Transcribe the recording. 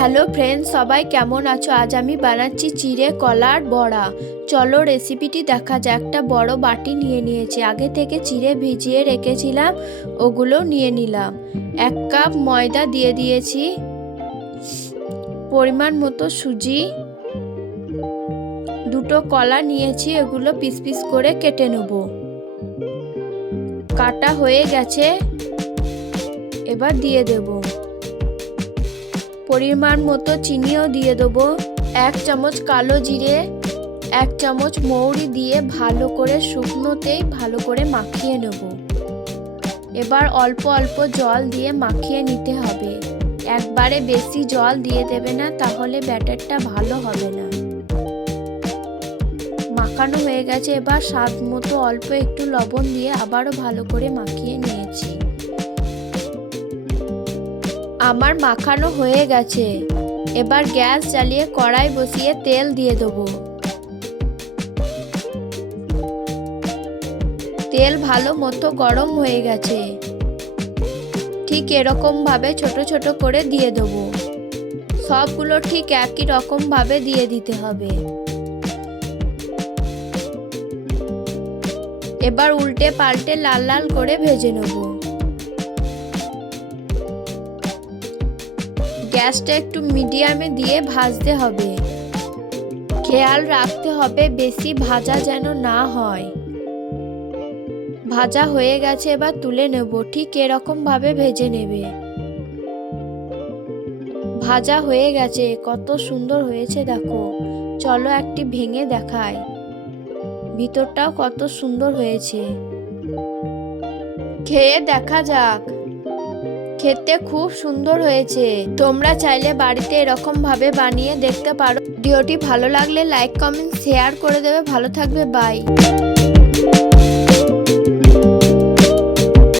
Hello friends, সবাই কেমন আছো? আজ আমি বানাচ্ছি চিড়ে কলার বড়া। চলো রেসিপিটি দেখা যাক। একটা বড় বাটি নিয়ে নিয়েছি। আগে থেকে চিড়ে ভিজিয়ে রেখেছিলাম, ওগুলো নিয়ে নিলাম। 1 কাপ ময়দা দিয়ে দিয়েছি, পরিমাণ মতো সুজি, 2টো কলা নিয়েছি, এগুলো পিস পিস করে কেটে নেব। কাটা হয়ে গেছে, এবার দিয়ে দেব। পরিমাণ মতো চিনিও দিয়ে দেবো। 1 চামচ কালো জিরে, 1 চামচ মৌরি দিয়ে ভালো করে শুকনোতেই ভালো করে মাখিয়ে নেব। এবার অল্প অল্প জল দিয়ে মাখিয়ে নিতে হবে। একবারে বেশি জল দিয়ে দেবে না, তাহলে ব্যাটারটা ভালো হবে না। মাখানো হয়ে গেছে, এবার স্বাদ মতো অল্প একটু লবণ দিয়ে আবারও ভালো করে মাখিয়ে নিয়েছি। আমার মাখানো হয়ে গেছে। এবার গ্যাস জ্বালিয়ে কড়াই বসিয়ে তেল দিয়ে দেবো। তেল ভালো মতো গরম হয়ে গেছে। ঠিক এরকম ভাবে ছোট ছোট করে দিয়ে দেবো। সবগুলো ঠিক একই রকম ভাবে দিয়ে দিতে হবে। এবার উল্টে পাল্টে লাল লাল করে ভেজে নেব। গ্যাসটা একটু মিডিয়ামে দিয়ে ভাজতে হবে। খেয়াল রাখতে হবে বেশি ভাজা যেন না হয়। ভাজা হয়ে গেছে, এবার তুলে নেব। ঠিক এরকম ভাবে ভেজে নেবে। ভাজা হয়ে গেছে, কত সুন্দর হয়েছে দেখো। চলো একটি ভেঙে দেখাই। ভিতরটাও কত সুন্দর হয়েছে। খেয়ে দেখা যাক। খেতে খুব সুন্দর হয়েছে। তোমরা চাইলে বাড়িতে এরকম ভাবে বানিয়ে দেখতে পারো। ভিডিওটি ভালো লাগলে লাইক, কমেন্ট, শেয়ার করে দেবে। ভালো থাকবে, বাই।